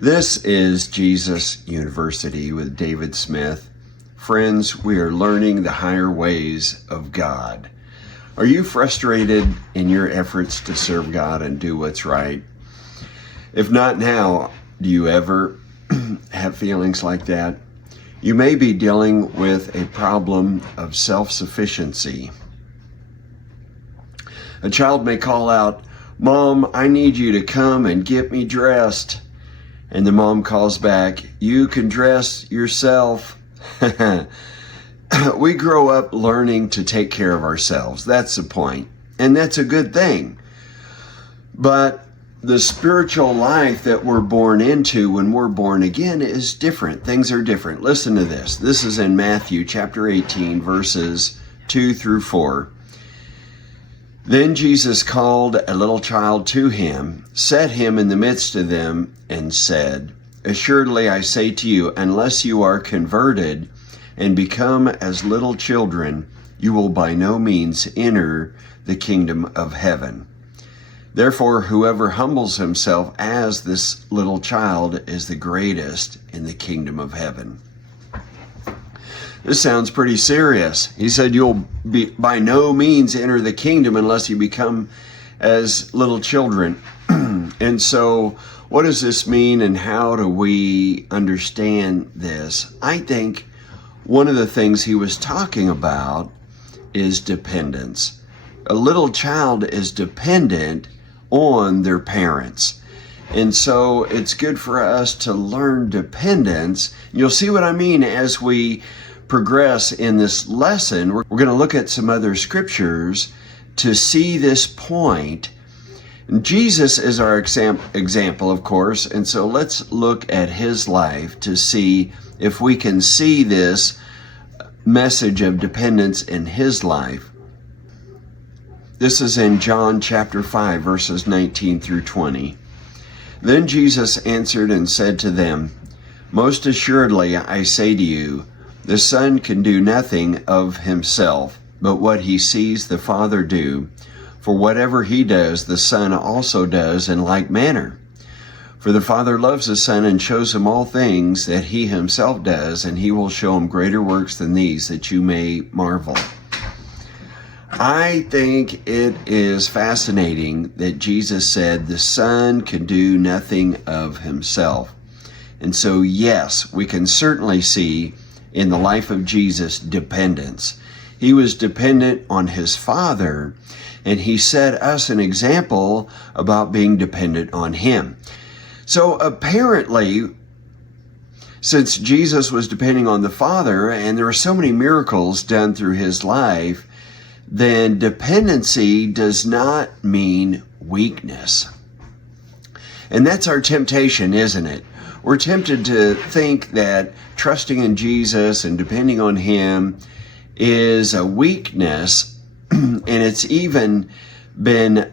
This is Jesus University with David Smith. Friends, we are learning the higher ways of God. Are you frustrated in your efforts to serve God and do what's right? If not now, do you ever have feelings like that? You may be dealing with a problem of self-sufficiency. A child may call out, "Mom, I need you to come and get me dressed." And the mom calls back, "You can dress yourself." We grow up learning to take care of ourselves. That's the point. And that's a good thing. But the spiritual life that we're born into when we're born again is different. Things are different. Listen to this. This is in Matthew chapter 18, verses 2 through 4. Then Jesus called a little child to him, set him in the midst of them, and said, "Assuredly I say to you, unless you are converted and become as little children, you will by no means enter the kingdom of heaven. Therefore, whoever humbles himself as this little child is the greatest in the kingdom of heaven." This sounds pretty serious. He said you'll by no means enter the kingdom unless you become as little children. And so what does this mean and how do we understand this? I think one of the things he was talking about is dependence. A little child is dependent on their parents. And so it's good for us to learn dependence. You'll see what I mean as we progress in this lesson. We're going to look at some other scriptures to see this point. Jesus is our example, of course, and so let's look at his life to see if we can see this message of dependence in his life. This is in John chapter 5, verses 19 through 20. Then Jesus answered and said to them, "Most assuredly I say to you, the Son can do nothing of himself, but what he sees the Father do. For whatever he does, the Son also does in like manner. For the Father loves the Son and shows him all things that he himself does, and he will show him greater works than these, that you may marvel." I think it is fascinating that Jesus said the Son can do nothing of himself. And so, yes, we can certainly see in the life of Jesus dependence. He was dependent on his Father, and he set us an example about being dependent on him. So apparently, since Jesus was depending on the Father, and there were so many miracles done through his life, then dependency does not mean weakness. And that's our temptation, isn't it? We're tempted to think that trusting in Jesus and depending on him is a weakness, and it's even been,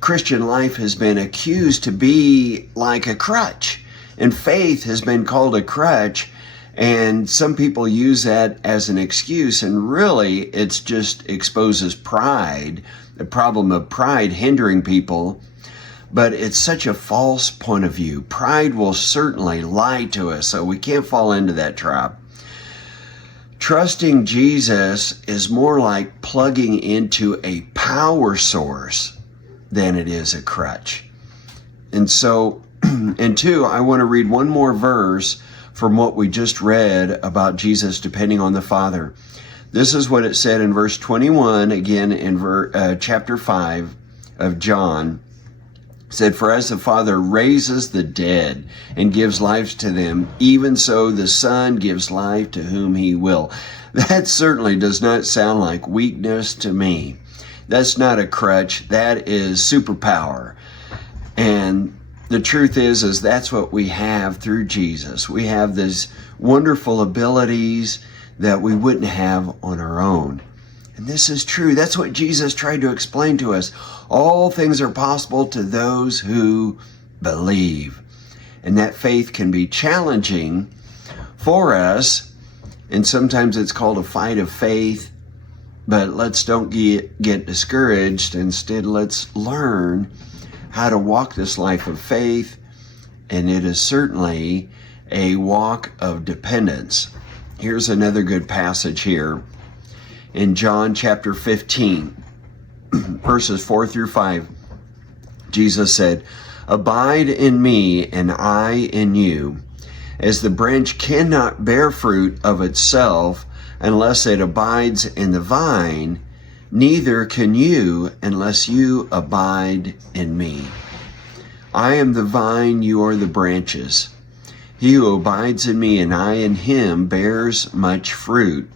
Christian life has been accused to be like a crutch, and faith has been called a crutch, and some people use that as an excuse, and really it's just exposes pride, the problem of pride hindering people. But it's such a false point of view. Pride will certainly lie to us, so we can't fall into that trap. Trusting Jesus is more like plugging into a power source than it is a crutch. And so, and two, I want to read one more verse from what we just read about Jesus depending on the Father. This is what it said in verse 21, again in chapter 5 of John. Said, "For as the Father raises the dead and gives life to them, even so the Son gives life to whom he will." That certainly does not sound like weakness to me. That's not a crutch. That is superpower. And the truth is that's what we have through Jesus. We have these wonderful abilities that we wouldn't have on our own. And this is true. That's what Jesus tried to explain to us. All things are possible to those who believe. And that faith can be challenging for us. And sometimes it's called a fight of faith. But let's don't get discouraged. Instead, let's learn how to walk this life of faith and it is certainly a walk of dependence. Here's another good passage here in John chapter 15, verses 4 through 5. Jesus said, "Abide in me, and I in you. As the branch cannot bear fruit of itself unless it abides in the vine, neither can you unless you abide in me. I am the vine, you are the branches. He who abides in me and I in him bears much fruit,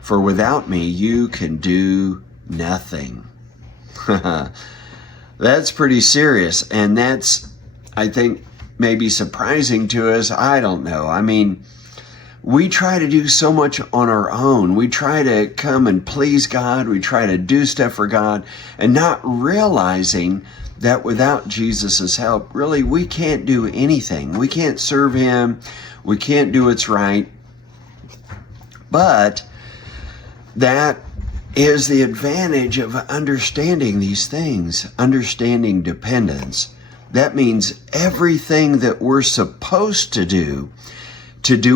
for without me you can do nothing." That's pretty serious, and that's, I think, maybe surprising to us. I don't know. I mean, we try to do so much on our own. We try to come and please God. We try to do stuff for God, and not realizing that without Jesus' help, really, we can't do anything. We can't serve him. We can't do what's right. But that is the advantage of understanding these things, understanding dependence. That means everything that we're supposed to do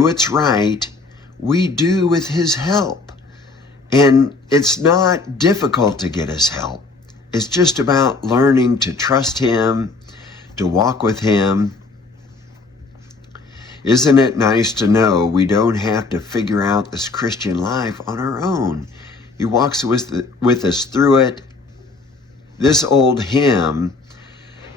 what's right, we do with his help. And it's not difficult to get his help. It's just about learning to trust him, to walk with him. Isn't it nice to know we don't have to figure out this Christian life on our own? He walks with us through it. This old hymn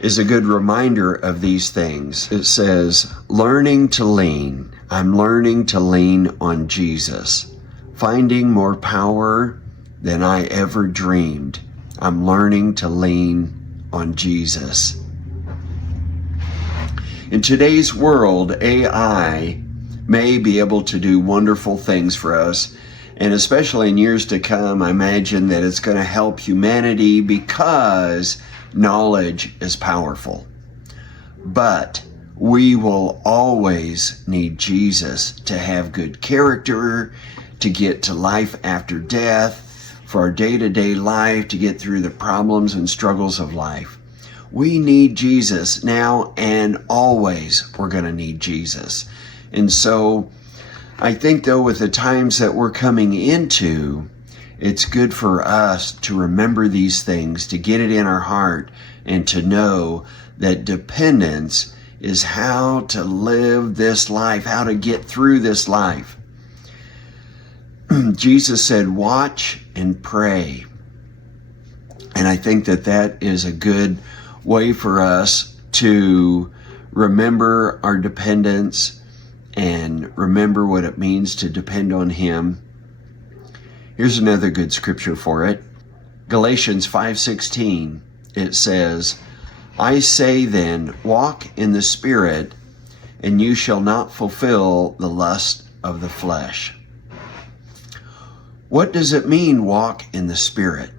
is a good reminder of these things. It says, "Learning to lean. I'm learning to lean on Jesus, finding more power than I ever dreamed. I'm learning to lean on Jesus." In today's world, AI may be able to do wonderful things for us, and especially in years to come, I imagine that it's going to help humanity because knowledge is powerful. But we will always need Jesus to have good character, to get to life after death, for our day-to-day life, to get through the problems and struggles of life. We need Jesus now, and always we're going to need Jesus. And so I think, though, with the times that we're coming into, it's good for us to remember these things, to get it in our heart, and to know that dependence is how to live this life, how to get through this life. Jesus said, "Watch and pray." And I think that that is a good way for us to remember our dependence and remember what it means to depend on him. Here's another good scripture for it. Galatians 5:16. It says, "I say then, walk in the Spirit, and you shall not fulfill the lust of the flesh." What does it mean, walk in the Spirit?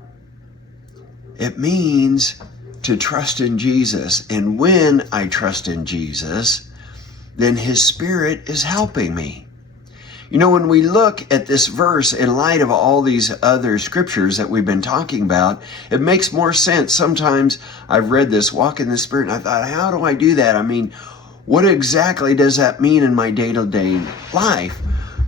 It means to trust in Jesus. And when I trust in Jesus, then his Spirit is helping me. You know, when we look at this verse in light of all these other scriptures that we've been talking about, it makes more sense. Sometimes I've read this, walk in the Spirit, and I thought, how do I do that? I mean, what exactly does that mean in my day-to-day life?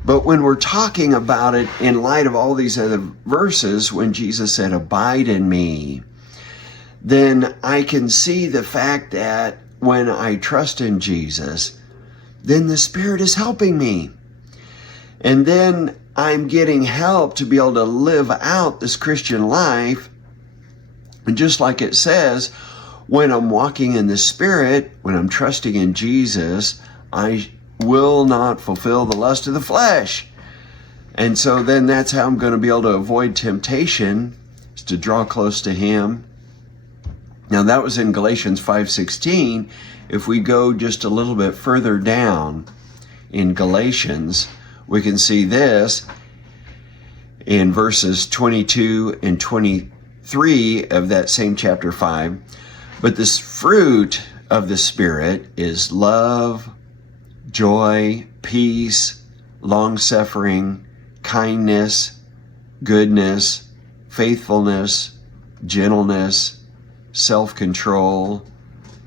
But when we're talking about it in light of all these other verses, when Jesus said, "Abide in me," then I can see the fact that when I trust in Jesus, then the Spirit is helping me. And then I'm getting help to be able to live out this Christian life. And just like it says, when I'm walking in the Spirit, when I'm trusting in Jesus, I will not fulfill the lust of the flesh. And so then that's how I'm going to be able to avoid temptation, is to draw close to him. Now that was in Galatians 5:16. If we go just a little bit further down in Galatians, we can see this in verses 22 and 23 of that same chapter 5. But this fruit of the Spirit is love, joy, peace, long-suffering, kindness, goodness, faithfulness, gentleness, self-control.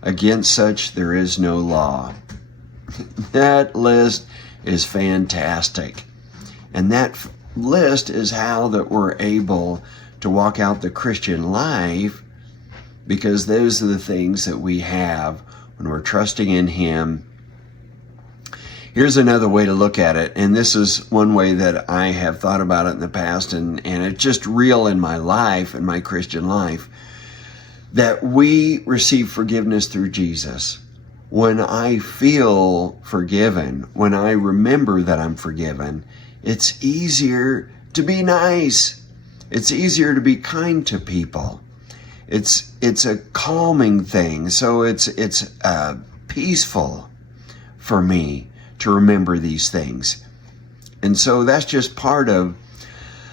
Against such there is no law. That list is fantastic. And that list is how that we're able to walk out the Christian life, because those are the things that we have when we're trusting in Him. Here's another way to look at it, and this is one way that I have thought about it in the past, and it's just real in my life, in my Christian life, that we receive forgiveness through Jesus. When I feel forgiven, when I remember that I'm forgiven, it's easier to be nice. It's easier to be kind to people. It's a calming thing, so it's peaceful for me to remember these things. And so that's just part of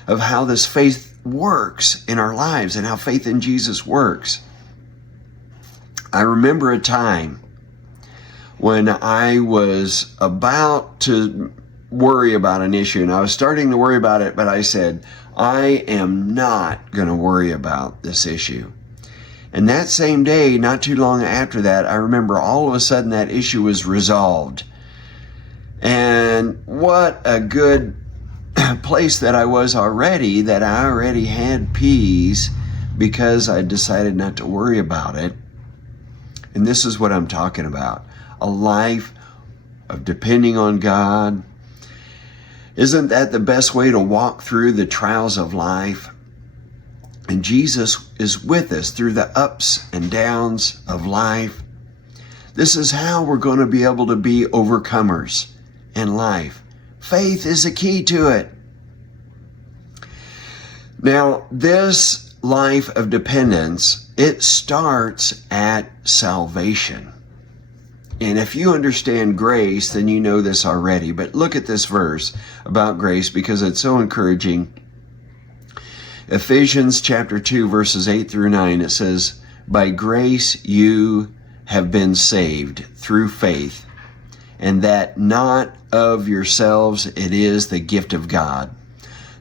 how this faith works in our lives and how faith in Jesus works. I remember a time when I was about to worry about an issue, and I was starting to worry about it, but I said, I am not going to worry about this issue. And that same day, not too long after that, I remember all of a sudden that issue was resolved. And what a good place that I was already, that I already had peace because I decided not to worry about it. And this is what I'm talking about. A life of depending on God. Isn't that the best way to walk through the trials of life? And Jesus is with us through the ups and downs of life. This is how we're going to be able to be overcomers in life. Faith is the key to it. Now, this life of dependence, it starts at salvation. And if you understand grace, then you know this already. But look at this verse about grace because it's so encouraging. Ephesians chapter 2, verses 8 through 9, it says, by grace you have been saved through faith, and that not of yourselves, it is the gift of God,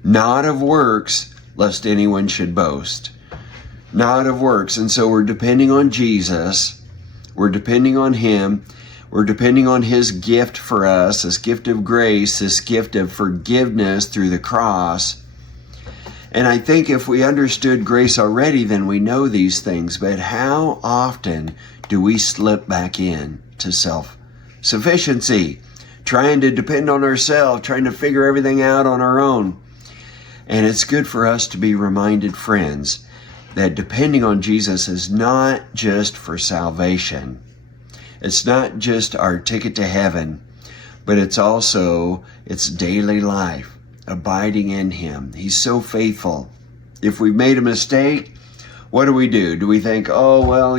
not of works, lest anyone should boast. Not of works. And so we're depending on Jesus. We're depending on Him. We're depending on His gift for us, this gift of grace, this gift of forgiveness through the cross. And I think if we understood grace already, then we know these things. But how often do we slip back in to self-sufficiency, trying to depend on ourselves, trying to figure everything out on our own? And it's good for us to be reminded, friends, that depending on Jesus is not just for salvation. It's not just our ticket to heaven, but it's daily life, abiding in Him. He's so faithful. If we've made a mistake, what do? Do we think, oh, well,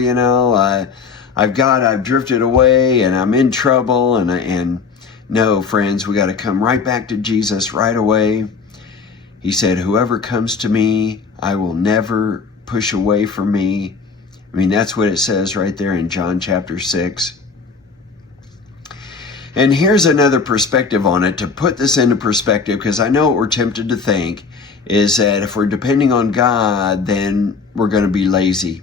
I've drifted away and I'm in trouble, and no, friends, we got to come right back to Jesus right away. He said, whoever comes to me, I will never push away from me. I mean, that's what it says right there in John chapter 6. And here's another perspective on it to put this into perspective, because I know what we're tempted to think is that if we're depending on God, then we're going to be lazy.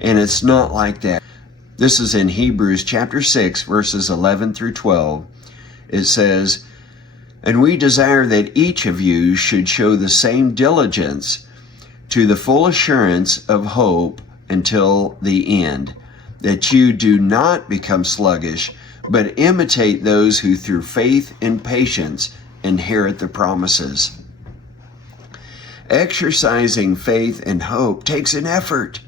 And it's not like that. This is in Hebrews chapter 6, verses 11 through 12. It says, and we desire that each of you should show the same diligence to the full assurance of hope until the end, that you do not become sluggish, but imitate those who through faith and patience inherit the promises. Exercising faith and hope takes an effort.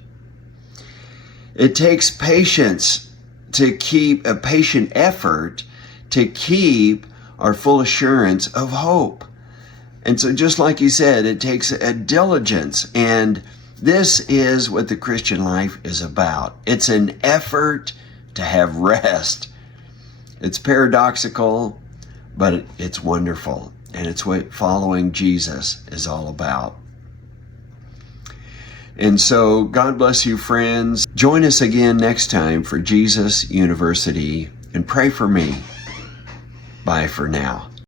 It takes patience to keep a patient effort to keep our full assurance of hope. And so just like he said, it takes a diligence. And this is what the Christian life is about. It's an effort to have rest. It's paradoxical, but it's wonderful. And it's what following Jesus is all about. And so God bless you, friends. Join us again next time for Jesus University, and pray for me. Bye for now.